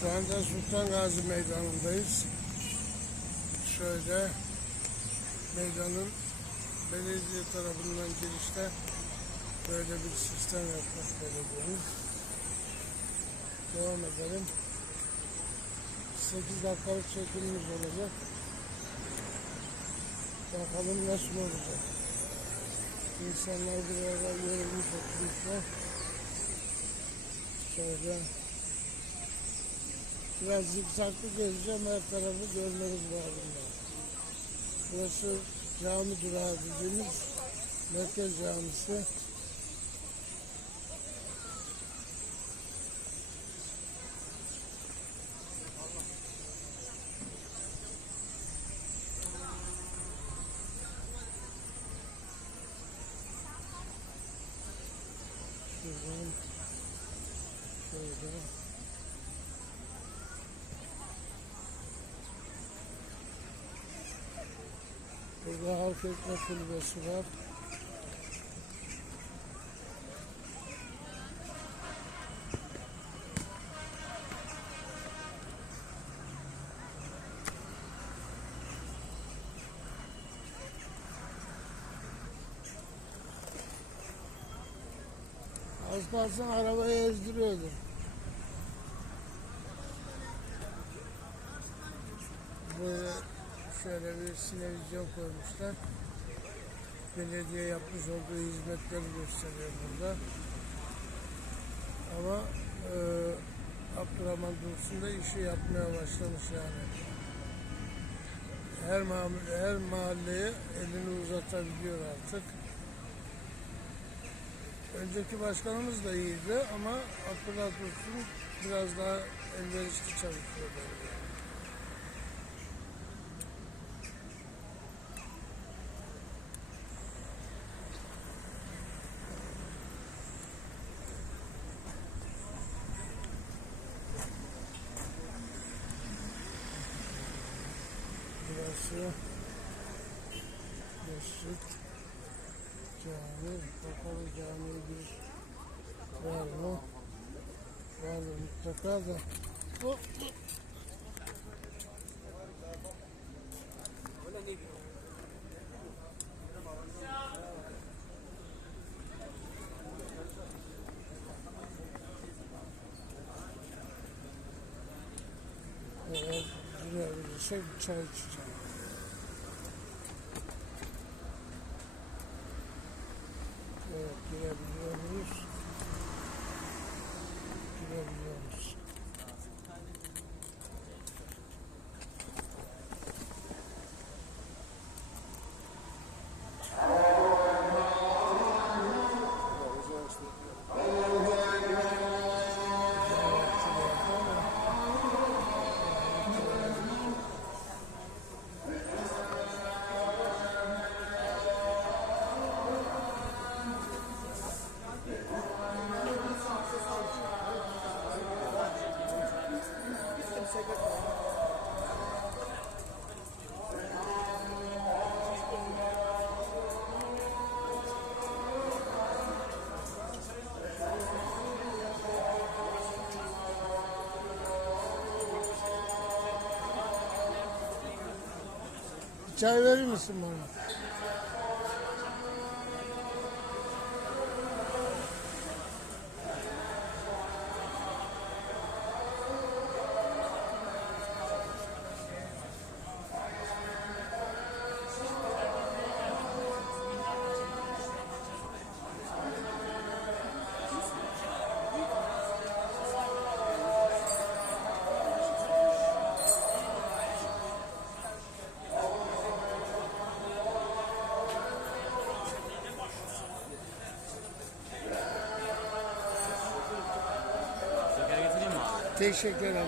Şu anda Sultan Gazi Meydanı'ndayız. Şöyle meydanın belediye tarafından girişte böyle bir sistem yapmış belediyemiz. Devam edelim. 8 dakikalık çekimimiz olacak. Bakalım nasıl olacak. İnsanlar bir arada yorulmuş oturmuşlar. Şöyle biraz zikzaklı gezeceğim her tarafı görmeniz lazım. Burası cami durağı dediğimiz Merkez Camisi. Şuradan şöyle. Burada halk ekmek kulübesi var. Az kalsın arabayı ezdiriyordu. Böyle şöyle bir sinevizyon koymuşlar. Belediye yapmış olduğu hizmetleri gösteriyor burada. Ama e, Abdurrahman Dursun da işi yapmaya başlamış yani. Her, her mahalleye elini uzatabiliyor artık. Önceki başkanımız da iyiydi ama Abdullah Dursun biraz daha elverişli çalışıyor. bence. Burası mescit, cami, bakalım camiye bir var mı? Var mutlaka da. Hop. Eğer girebilirsek çay içeceğim. Çay verir misin bana? Teşekkür ederim.